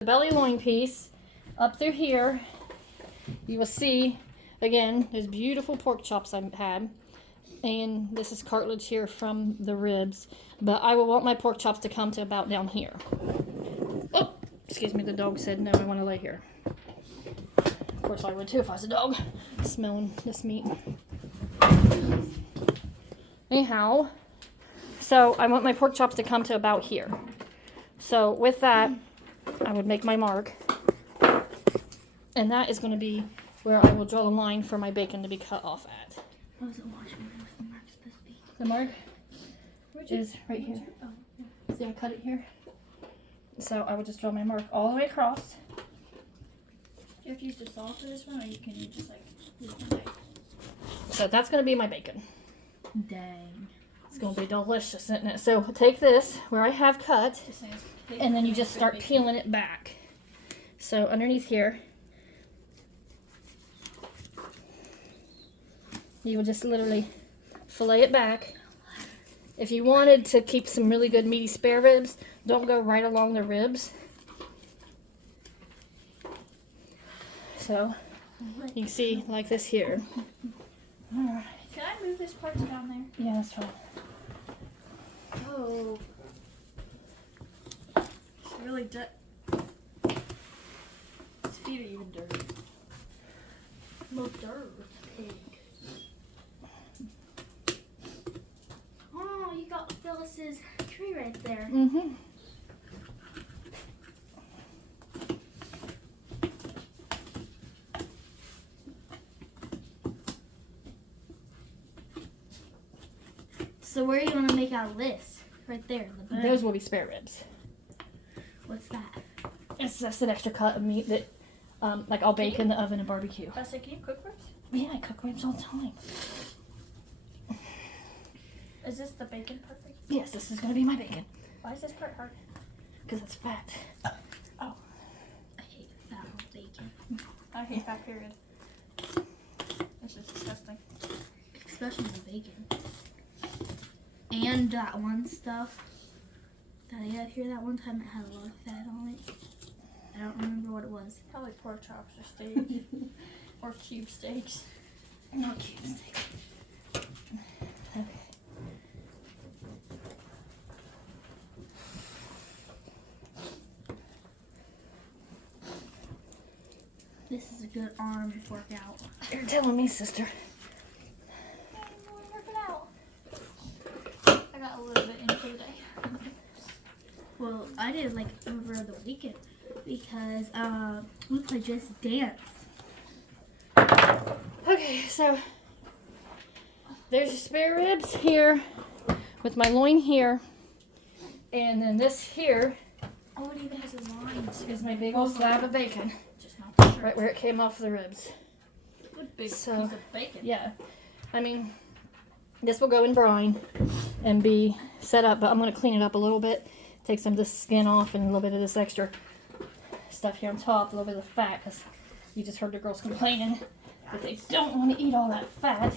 The belly loin piece up through here, you will see again those beautiful pork chops I had, and this is cartilage here from the ribs, but I will want my pork chops to come to about down here. Oh, excuse me, the dog said no, I want to lay here. Of course I would too if I was a dog smelling this meat. Anyhow, so I want my pork chops to come to about here. So with that, I would make my mark, and that is going to be where I will draw the line for my bacon to be cut off at. What was it watching? Where was the mark supposed to be? The mark is right here. See, I cut it here. So I would just draw my mark all the way across. Do you have to use the saw for this one, or you can just like use the knife? So that's going to be my bacon. Dang. It's going to be delicious, isn't it? So take this where I have cut, and then you just start peeling it back. So underneath here, you will just literally fillet it back. If you wanted to keep some really good meaty spare ribs, don't go right along the ribs. So you can see like this here. All right. Can I move this part down there? Yeah, that's fine. Oh. It's really His feet are even dirty. No dirt, pig. Oh, you got Phyllis's tree right there. Mm-hmm. So where are you gonna make out of this? Right there, the bone. Those will be spare ribs. What's that? It's just an extra cut of meat that, like I'll bake in the oven and barbecue. I said, can you cook ribs? Yeah, I cook ribs all the time. Is this the bacon part? Yes, this is going to be my bacon. Why is this part hard? Because it's fat. Oh. I hate fat on bacon. I hate fat, period. This is disgusting. Especially the bacon. And that one stuff that I had here that one time, it had a lot of fat on it. I don't remember what it was. Probably pork chops or steak. Or cube steaks. Not cube steak. Okay. This is a good arm workout. You're telling me, sister. I got a little bit in today. Well, I did like over the weekend because we played Just Dance. Okay, so there's your spare ribs here with my loin here. And then this here Oh, it even has a line. is my big old slab of bacon. Just not for sure. Right where it came off the ribs. Good big So, piece of bacon. Yeah. I mean, this will go in brine and be set up, but I'm going to clean it up a little bit. Take some of this skin off and a little bit of this extra stuff here on top, a little bit of the fat, because you just heard the girls complaining that they don't want to eat all that fat.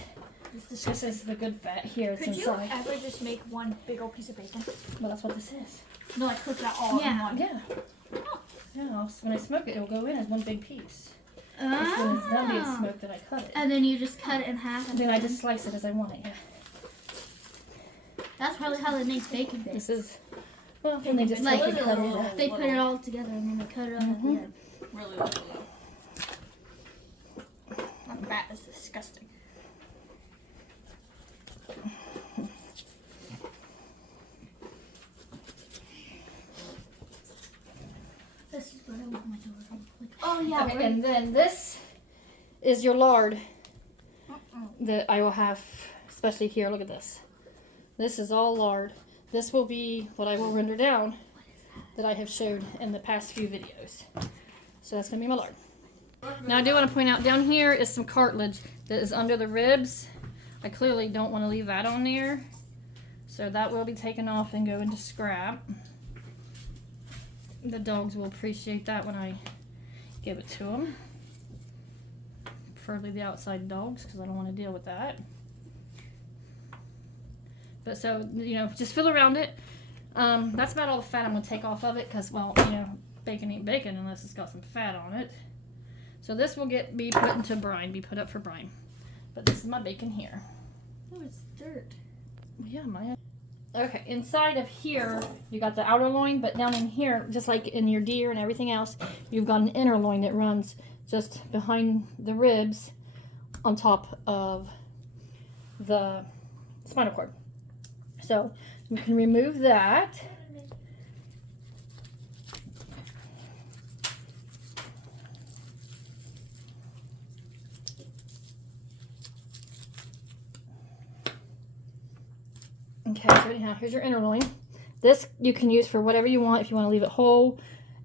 This is the good fat here. It's Could you inside. ever just make one big old piece of bacon? Well, that's what this is. No, like cook that all in Yeah. one. Yeah. Oh. Yeah, when I smoke it, it'll go in as one big piece. It's when it's done being Ah. smoked that I cut it. And then you just cut it in half. And then I just slice it as I want it, yeah. That's probably how they make bacon bits. This is, well, then they just Like, take and cut it up. They put it all together and then they cut it up at the Mhm. end. Really little. That fat is disgusting. This is what I want my daughter to look like. Oh yeah, Okay, and then this is your lard Uh-uh. that I will have, especially here. Look at this. This is all lard. This will be what I will render down that I have showed in the past few videos. So that's going to be my lard. Now I do want to point out down here is some cartilage that is under the ribs. I clearly don't want to leave that on there. So that will be taken off and go into scrap. The dogs will appreciate that when I give it to them. Preferably the outside dogs, because I don't want to deal with that. But so, you know, just feel around it. That's about all the fat I'm going to take off of it, because, well, you know, bacon ain't bacon unless it's got some fat on it. So this will be put into brine, be put up for brine. But this is my bacon here. Oh, it's dirt. Yeah, my. Okay, inside of here, you got the outer loin, but down in here, just like in your deer and everything else, you've got an inner loin that runs just behind the ribs on top of the spinal cord. So we can remove that. Okay, so anyhow, here's your inner loin. This you can use for whatever you want. If you want to leave it whole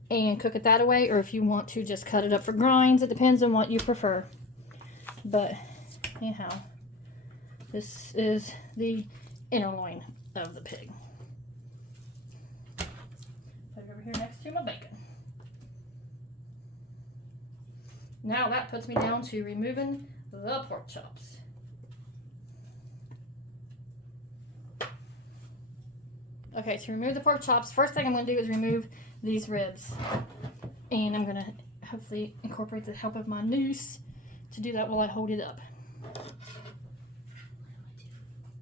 and cook it that way, or if you want to just cut it up for grinds, it depends on what you prefer. But anyhow, this is the inner loin of the pig. Put it over here next to my bacon. Now that puts me down to removing the pork chops. Okay, to remove the pork chops, first thing I'm going to do is remove these ribs. And I'm going to hopefully incorporate the help of my noose to do that while I hold it up.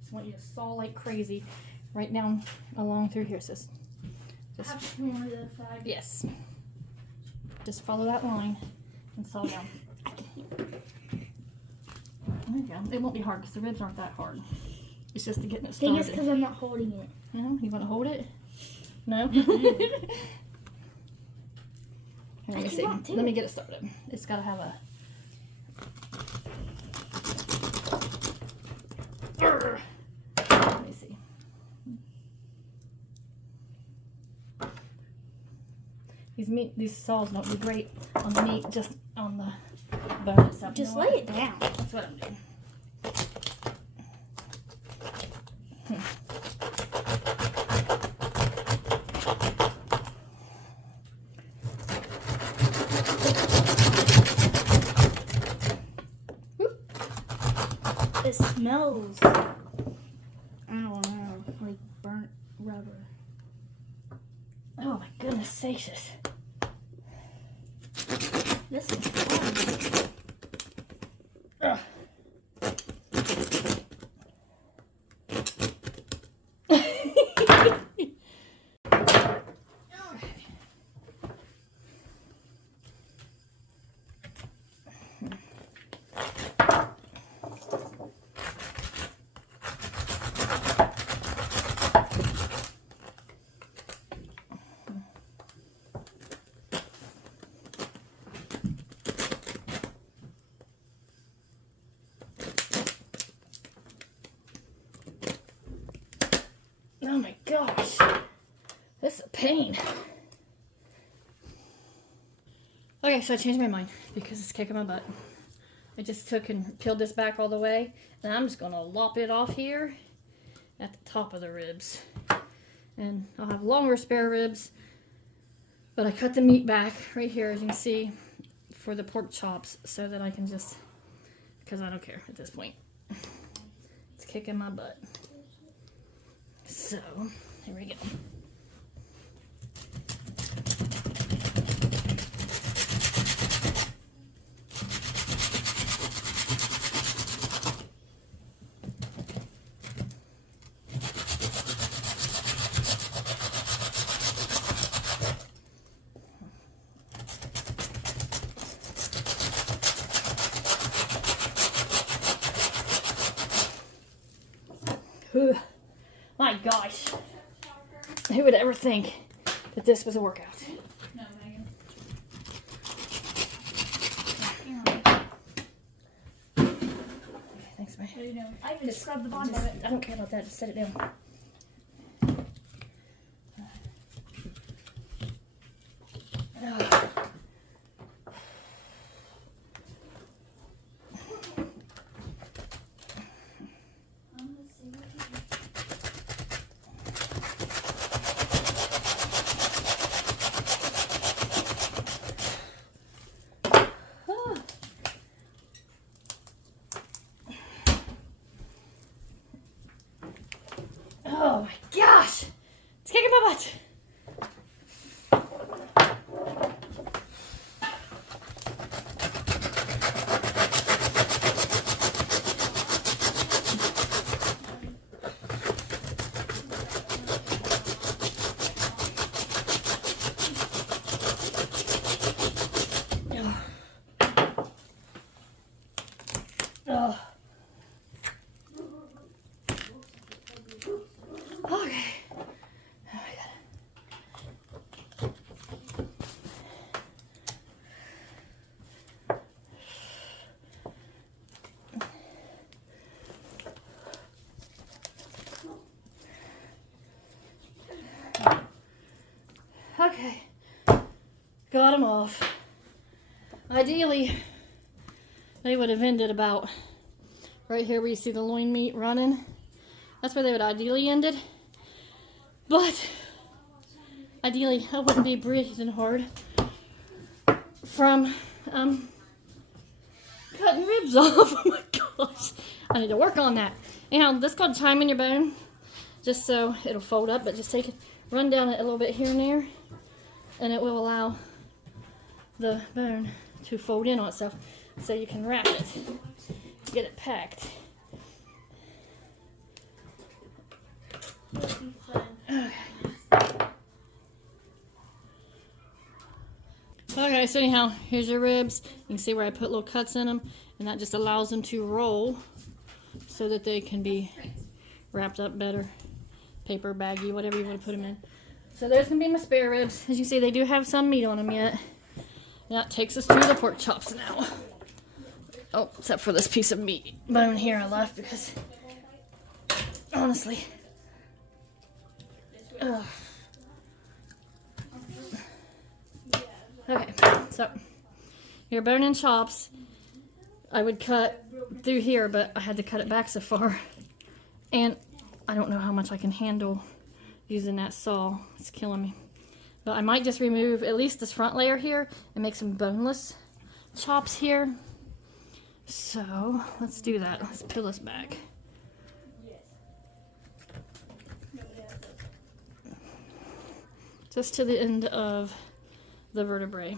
Just want you to saw like crazy right down along through here, sis. Just, Have to on the other side. yes. Just follow that line and saw down. There you go. It won't be hard because the ribs aren't that hard. It's just to getting it Thing started. is because I'm not holding it. No, you want to hold it? No? Here, let me see. Let me get it started. It's got to have a... Let me see. These saws don't do great on the meat, just on the bone itself. Just You know lay what? it down. That's what I'm doing. It smells, I don't know, like burnt rubber. Oh my goodness gracious. This is fun. Ugh. Oh my gosh, this is a pain. Okay, so I changed my mind because it's kicking my butt. I just took and peeled this back all the way, and I'm just gonna lop it off here at the top of the ribs. And I'll have longer spare ribs, but I cut the meat back right here, as you can see, for the pork chops, so that I can just, because I don't care at this point. It's kicking my butt. So, here we go. Ugh. My gosh. Who would ever think that this was a workout? No, Megan. Okay, thanks, man. What are you doing? I even Just scrubbed the bottom of it. I don't care about that. Just set it down. Ugh. Oh my gosh! It's kicking my butt! got them off. Ideally, they would have ended about right here where you see the loin meat running. That's where they would ideally ended. But ideally, I wouldn't be breathing hard from cutting ribs off. Oh my gosh. I need to work on that. Anyhow, this is called chime in your bone. Just so it'll fold up, but just take it, run down it a little bit here and there, and it will allow the bone to fold in on itself so you can wrap it, get it packed. Okay, so anyhow, here's your ribs. You can see where I put little cuts in them, and that just allows them to roll so that they can be wrapped up better. Paper, baggy, whatever you want to put them in. So there's going to be my spare ribs. As you see, they do have some meat on them yet. That takes us to the pork chops now. Oh, except for this piece of meat bone here I left because, honestly, ugh. Okay, so your bone and chops, I would cut through here, but I had to cut it back so far. And I don't know how much I can handle using that saw. It's killing me. But I might just remove at least this front layer here and make some boneless chops here. So let's do that. Let's peel this back. Just to the end of the vertebrae.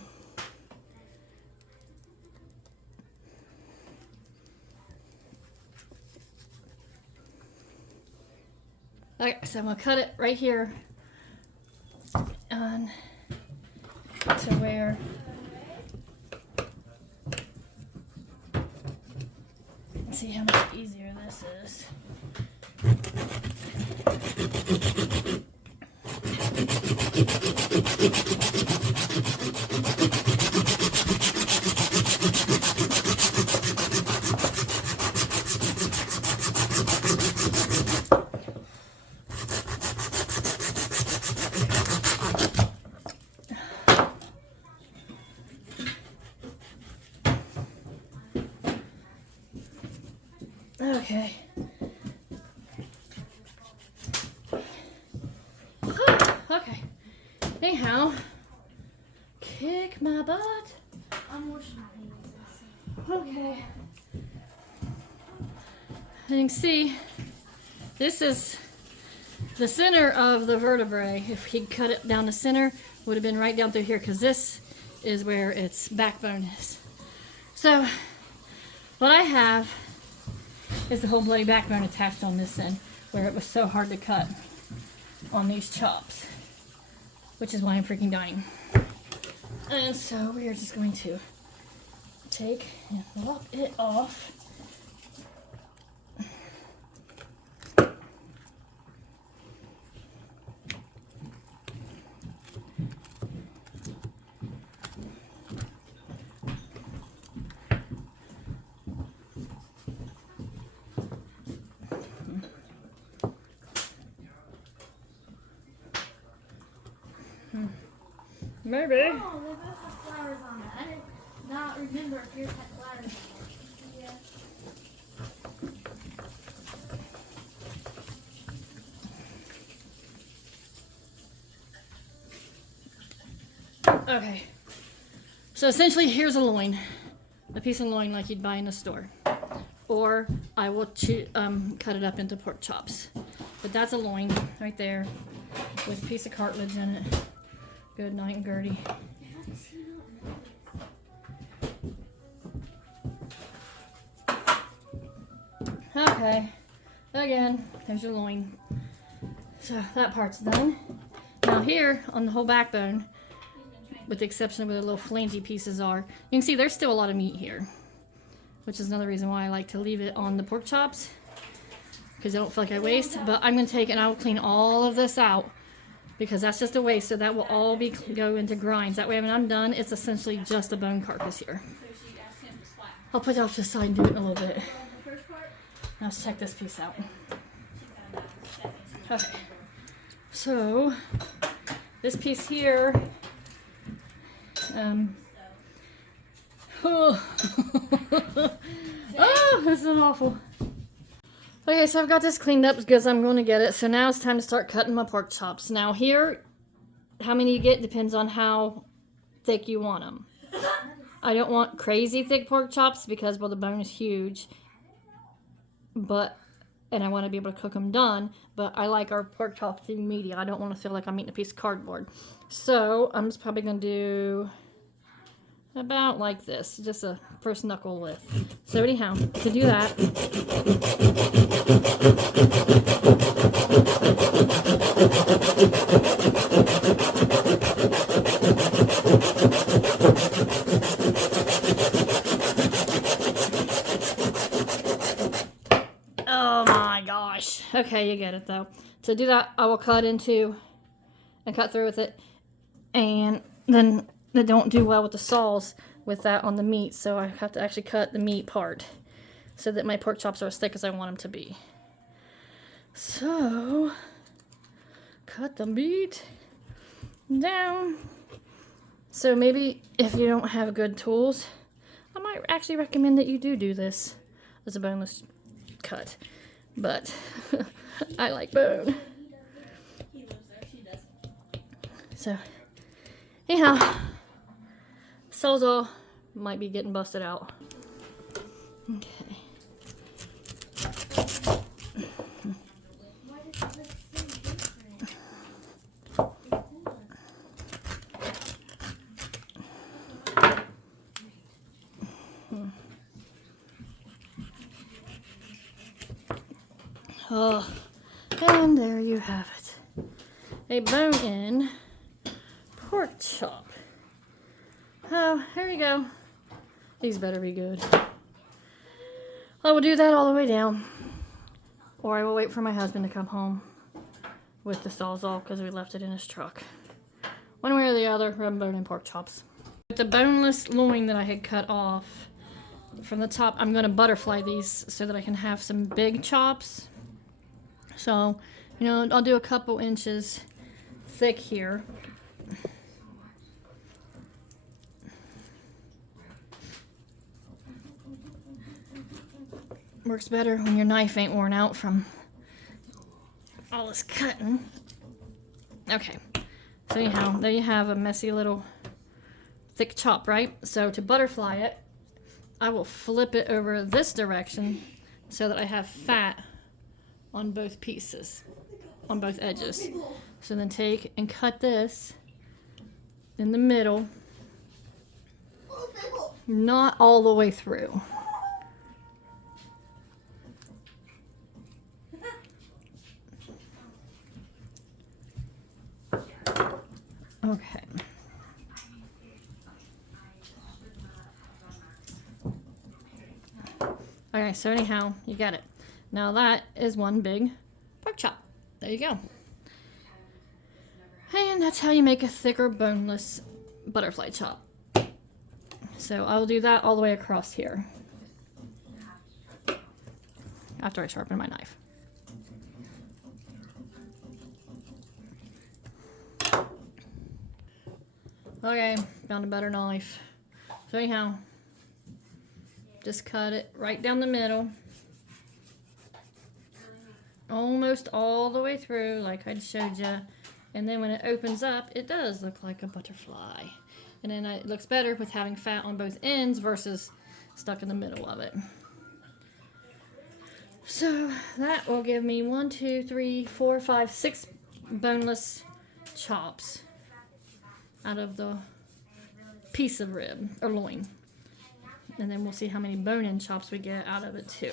Okay, so I'm gonna cut it right here on to where let's see how much easier this is. Okay. Okay. Anyhow, kick my butt. I'm washing my hands. Okay. You can see, this is the center of the vertebrae. If he cut it down the center, would have been right down through here, because this is where its backbone is. So, what I have is the whole bloody backbone attached on this end, where it was so hard to cut on these chops, which is why I'm freaking dying. And so we are just going to take and lop it off. Maybe. Oh, they both have flowers on it. I did not remember if yours had flowers on it. Yeah. Okay. So essentially, here's a loin. A piece of loin like you'd buy in the store. Or I will cut it up into pork chops. But that's a loin right there with a piece of cartilage in it. Good night and Gertie. Okay, again, there's your loin. So that part's done. Now here, on the whole backbone, with the exception of where the little flangy pieces are, you can see there's still a lot of meat here. Which is another reason why I like to leave it on the pork chops, because I don't feel like I waste. But I'm going to take and I will clean all of this out, because that's just a waste. So that will all go into grinds. That way when I'm done, it's essentially just a bone carcass here. I'll put it off to the side and do it in a little bit. Now let's check this piece out. Okay, so this piece here, Oh, this is awful. Okay, so I've got this cleaned up because I'm going to get it. So now it's time to start cutting my pork chops. Now here, how many you get depends on how thick you want them. I don't want crazy thick pork chops because, well, the bone is huge. And I want to be able to cook them done. But I like our pork chops to be meaty. I don't want to feel like I'm eating a piece of cardboard. So I'm just probably going to do about like this, just a first knuckle width. So anyhow, to do that, oh my gosh. Okay, you get it though. To do that, I will cut into and cut through with it, and then they don't do well with the saws with that on the meat, so I have to actually cut the meat part so that my pork chops are as thick as I want them to be. So, cut the meat down. So maybe if you don't have good tools, I might actually recommend that you do this as a boneless cut. But I like bone. So, anyhow, Sawzall might be getting busted out. Okay. Oh, and there you have it. A bone-in pork chop. Oh, here we go. These better be good. I will do that all the way down. Or I will wait for my husband to come home with the Sawzall because we left it in his truck. One way or the other, I'm boning pork chops. With the boneless loin that I had cut off from the top, I'm going to butterfly these so that I can have some big chops. So, you know, I'll do a couple inches thick here. Works better when your knife ain't worn out from all this cutting. Okay, so anyhow, there you have a messy little thick chop, right? So to butterfly it, I will flip it over this direction so that I have fat on both pieces, on both edges. So then take and cut this in the middle, not all the way through. Okay. Okay, so anyhow, you got it. Now that is one big pork chop. There you go. And that's how you make a thicker boneless butterfly chop. So I will do that all the way across here after I sharpen my knife. Okay, found a better knife. So anyhow, just cut it right down the middle. Almost all the way through, like I showed you. And then when it opens up, it does look like a butterfly. And then it looks better with having fat on both ends versus stuck in the middle of it. So that will give me 1, 2, 3, 4, 5, 6 boneless chops out of the piece of rib or loin. And then we'll see how many bone-in chops we get out of it too.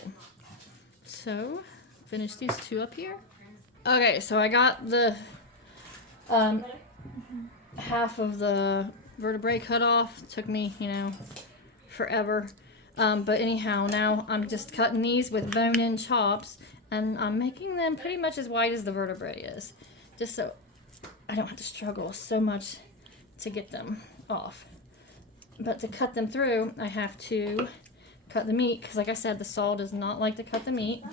So finish these two up here. Okay, so I got the half of the vertebrae cut off. It took me, you know, forever. But anyhow, now I'm just cutting these with bone-in chops, and I'm making them pretty much as wide as the vertebrae is, just so I don't have to struggle so much to get them off. But to cut them through, I have to cut the meat, because like I said, the saw does not like to cut the meat.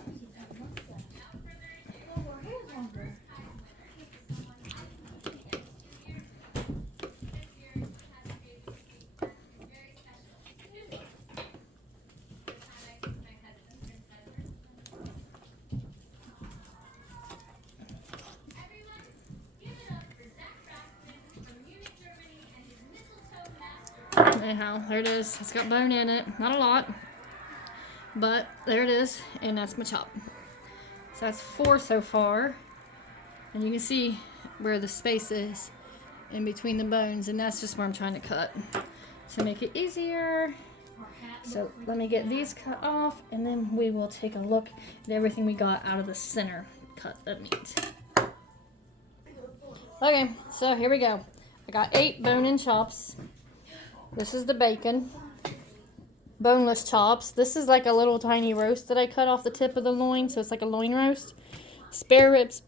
anyhow, there it is. It's got bone in it. Not a lot, but there it is. And that's my chop. So that's 4 so far. And you can see where the space is in between the bones. And that's just where I'm trying to cut to make it easier. So let me get these cut off, and then we will take a look at everything we got out of the center cut of meat. Okay, so here we go. I got 8 bone-in chops. This is the bacon. Boneless chops. This is like a little tiny roast that I cut off the tip of the loin, so it's like a loin roast. Spare ribs,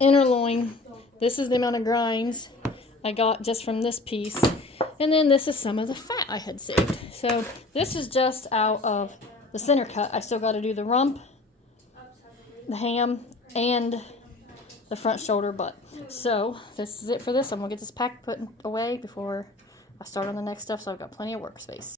inner loin. This is the amount of grinds I got just from this piece. And then this is some of the fat I had saved. So this is just out of the center cut. I still got to do the rump, the ham, and the front shoulder butt. So this is it for this. I'm going to get this pack put away before I start on the next stuff, so I've got plenty of workspace.